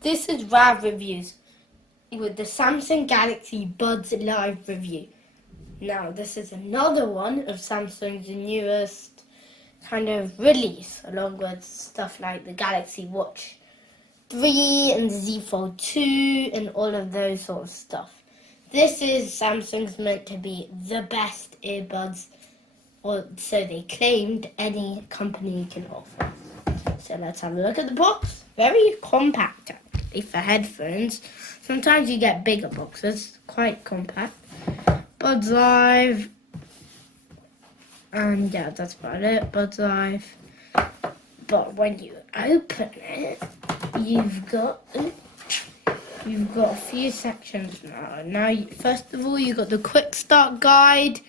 This is Rav Reviews with the Samsung Galaxy Buds Live review. Now, this is another one of Samsung's newest kind of release, along with stuff like the Galaxy Watch 3 and the Z Fold 2 and all of those sort of stuff. This is Samsung's meant to be the best earbuds, or so they claimed, any company can offer. So let's have a look at the box. Very compact actually for headphones. Sometimes you get bigger boxes, quite compact. Buds Live, and yeah, that's about it. Buds Live. But when you open it, you've got a few sections now. First of all, you've got the quick start guide.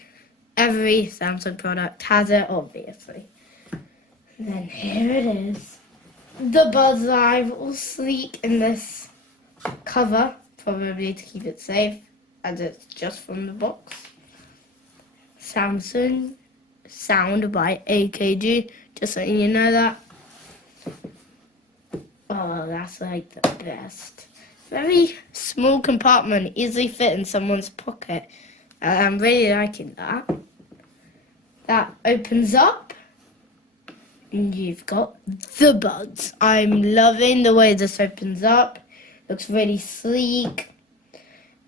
Every Samsung product has it, obviously. And then here it is. The Buds Live, all sleek in this cover, probably to keep it safe, as it's just from the box. Samsung Sound by AKG, just so you know that. Oh, that's like the best. Very small compartment, easily fit in someone's pocket. I'm really liking that. That opens up, and you've got the buds. I'm loving the way this opens up. Looks really sleek.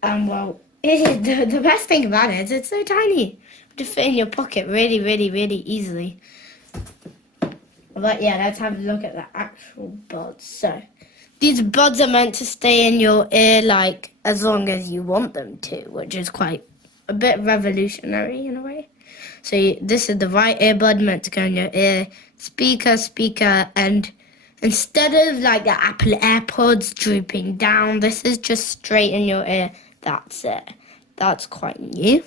And well, the best thing about it is it's so tiny. To fit in your pocket really, really, really easily. But yeah, let's have a look at the actual buds. So, these buds are meant to stay in your ear like as long as you want them to, which is quite a bit revolutionary in a way. So this is the right earbud meant to go in your ear. Speaker, and instead of like the Apple AirPods drooping down, this is just straight in your ear. That's it. That's quite new.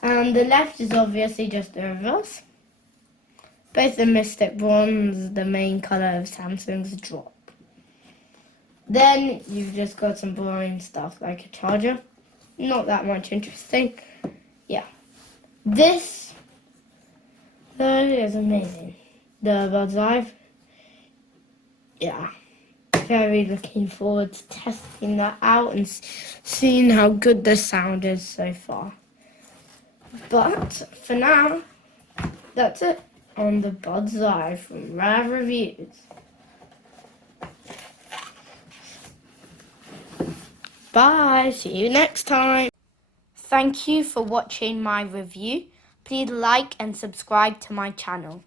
And the left is obviously just the reverse. Both the Mystic Bronze, the main colour of Samsung's drop. Then you've just got some boring stuff like a charger. Not that much interesting. Yeah. This, though, is amazing. The Buds Live. Yeah. Very looking forward to testing that out and seeing how good the sound is so far. But for now, that's it on the Buds Live from Rav Reviews. Bye, see you next time. Thank you for watching my review. Please like and subscribe to my channel.